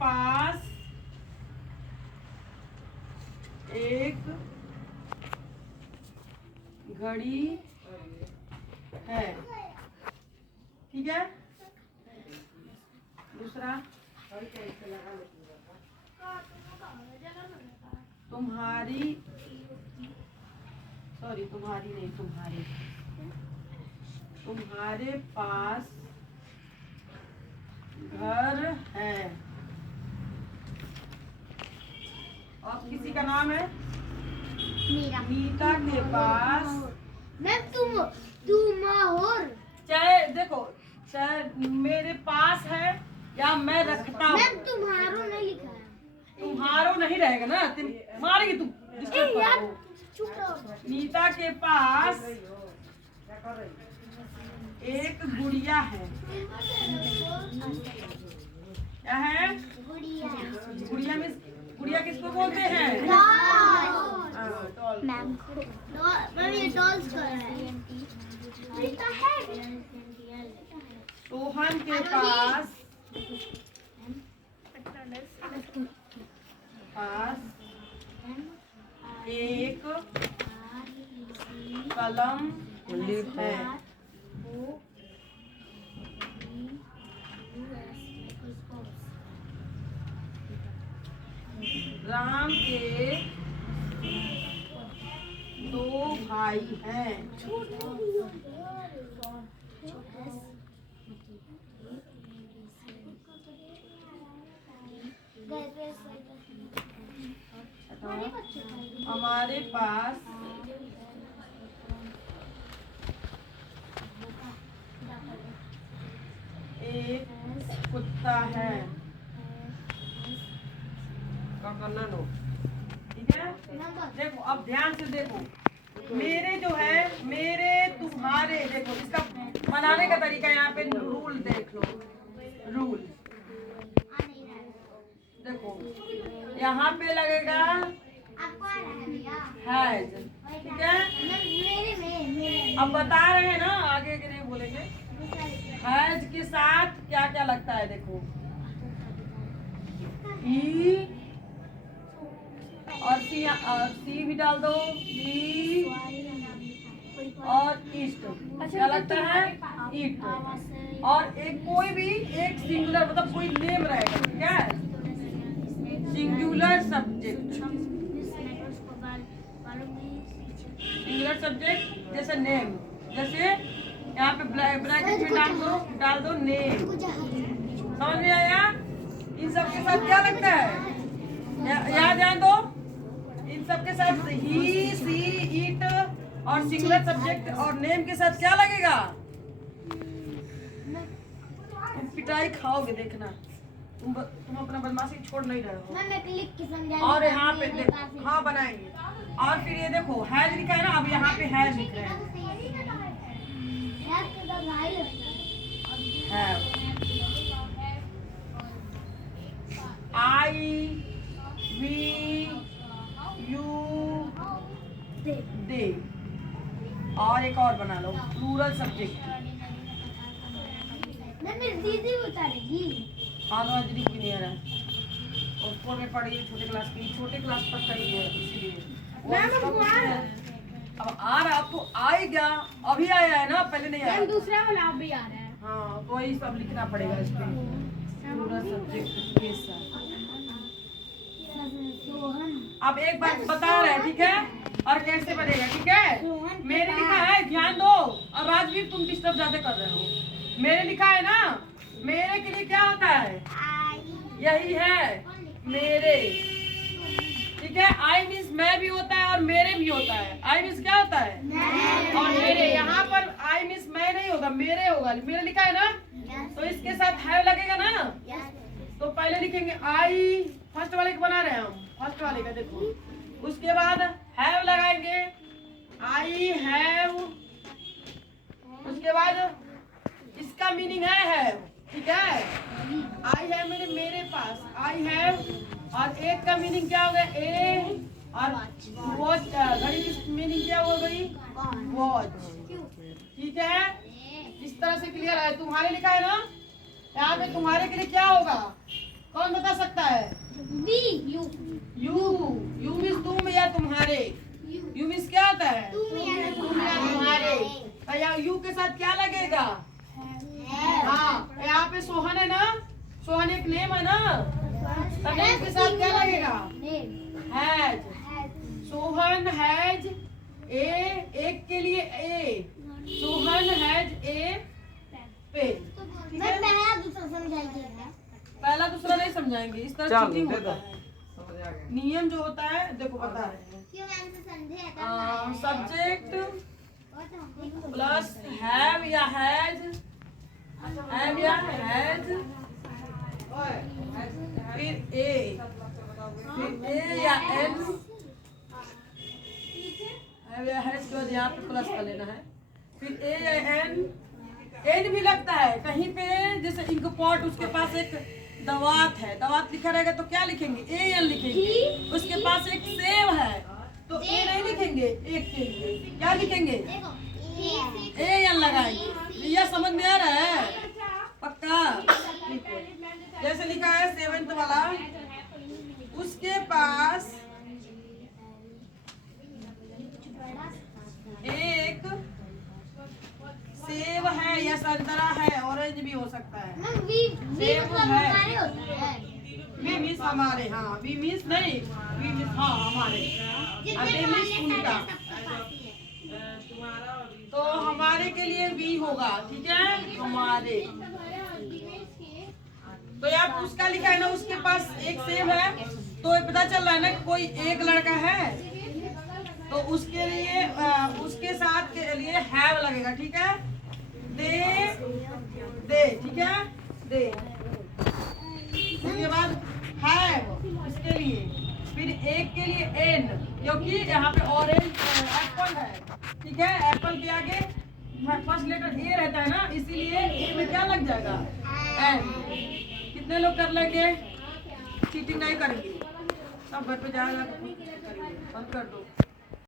पास एक घड़ी है, ठीक है। दूसरा, तुम्हारी नहीं, तुम्हारे पास घर है। और किसी का नाम है मेरा। नीता के पास। मैम तुम और चाहे देखो, चाहे मेरे पास है या मैं रखता हूँ। मैम तुम्हारो नहीं लिखा है। तुम्हारो नहीं रहेगा ना, तुम मारेगी तुम। यार चुप रहो। नीता के पास एक गुड़िया है। क्या है? गुड़िया में गुड़िया किसको बोलते हैं? मैम ये डॉल्स का है। सोहन के पास एक कलम है। राम के 2 भाई हैं। हमारे पास एक कुत्ता है। करना लो, ठीक है। देखो अब ध्यान से देखो, मेरे जो है, मेरे तुम्हारे, देखो इसका बनाने का तरीका यहाँ पे रूल देख लो। रूल देखो, यहाँ पे लगेगा हैज, ठीक है। अब बता रहे हैं ना, आगे के नहीं बोलेंगे। हैज के साथ क्या क्या लगता है, देखो ही और सी भी डाल दो, ही और ईस्ट। क्या लगता है? ईट। और एक कोई भी एक सिंगुलर, मतलब कोई नेम रहेगा, क्या है? Singular subject. सिंगुलर सब्जेक्ट जैसे नेम, जैसे यहाँ पे ब्रैकेट में डाल दो नेम। समझ में आया? इन सब के साथ क्या लगता है? याद ध्यान दो, इन सब के साथ ही, सी, इट और सिंगुलर सब्जेक्ट और नेम के साथ क्या लगेगा? तुम पिटाई खाओगे, देखना। तुम अपना बदमाशी छोड़ नहीं रहे हो। और यहाँ पे देखो, हाँ बनाएंगे। और फिर ये देखो हैज लिखा है ना, अब यहाँ पे हैज लिख रहे हैं। आई वी यू दे। और एक और बना लो, प्लूरल सब्जेक्ट। मेरी दीदी उतारेगी। हाँ तो दीदी की नहीं आ रहा है, ऊपर में पढ़ी छोटे क्लास की, छोटे क्लास तक का ही है, इसीलिए अब आ रहा। अब तो आएगा, अभी आया है ना, पहले नहीं आया। दूसरा वाला अब भी आ रहा है। हाँ तो वही सब लिखना पड़ेगा इस पे, पूरा सब्जेक्ट के साथ। अब एक बात बता रहे हैं, ठीक है, और कैसे बनेगा, ठीक है। मेरे लिखा है, ध्यान दो। और राजवीर तुम डिस्टर्ब ज्यादा कर रहे हो। मेरे लिखा है ना, मेरे के लिए क्या होता है? यही है मेरे, ठीक है। आई मीन्स मैं भी होता है और मेरे भी होता है। आई मीन्स क्या होता है? और मेरे। यहाँ पर आई मीन्स मैं नहीं होगा, मेरे होगा। मेरे लिखा है ना, तो इसके साथ हैव लगेगा ना। तो पहले लिखेंगे आई, फर्स्ट वाले को बना रहे हैं हम, फर्स्ट वाले का देखो। उसके बाद हैव लगाएंगे, आई हैव। उसके बाद इसका मीनिंग है, ठीक है। आई हैव मेरे पास, आई हैव। और एक का मीनिंग क्या होगा? ए। और वॉच, घड़ी की मीनिंग क्या हो गई? वॉच, ठीक है। इस तरह से क्लियर है। तुम्हारे लिखा है ना, यहाँ पे तुम्हारे के लिए क्या होगा? कौन बता सकता है? बी यू यू मीन्स तुम या तुम्हारे। यू मीन्स क्या होता है? तुम या तुम्हारे। तो यहाँ यू के साथ क्या लगेगा? हाँ, यहाँ पे सोहन है ना, सोहन एक नेम है ना, तो नेम के साथ क्या लगेगा? हैज। सोहन हैज एक के लिए ए, सोहन हैज ए पेन। मैं पहला दूसरा समझाएगी पहला दूसरा नहीं समझाएंगे, इस तरह चीटिंग होता है। नियम जो होता है देखो बता रहे हैं। क्यों मैम से समझे? सब्जेक्ट प्लस हैव या हैज, हैव या हैज, फिर ए या एन, हैव या हैज के बाद यहाँ पे प्लस का लेना है, फिर ए या एन भी लगता है कहीं पे। जैसे इंक पॉट, उसके पास एक दवात है, दवात लिखा रहेगा तो क्या लिखेंगे? ए एन लिखेंगे। उसके पास एक सेव है तो ए नहीं लिखेंगे, एक के लिए क्या लिखेंगे? ए एन लगाएंगे। यह समझ में आ रहा है? पक्का? ठीक है। जैसे लिखा है 7th वाला, उसके पास एक सेब है या संतरा है, ऑरेंज भी हो सकता है। मैम वी सेब मतलब है। हमारे होता है। वी मीन्स हमारे, हाँ वी मीन्स नहीं, वी मीन्स हाँ हमारे, अरे मीन्स उनका। तो हमारे के लिए वी होगा, ठीक है, हमारे। तो यहाँ उसका लिखा है ना, उसके पास एक सेब है, तो ये पता चल रहा है ना कोई एक लड़का है, तो उसके लिए उसके साथ के लिए हैव लगेगा, ठीक है। दे, ठीक है, दे। उसके बाद हैव इसके लिए, फिर एक के लिए एन, क्योंकि यहाँ पे ऑरेंज एप्पल है, ठीक है। एप्पल के आगे फर्स्ट लेटर ए रहता है ना, इसीलिए ए में क्या लग जाएगा? एन। कितने लोग कर लेंगे? चीटिंग नहीं करेंगे, सब घर पे जाएगा तो बंद कर दो।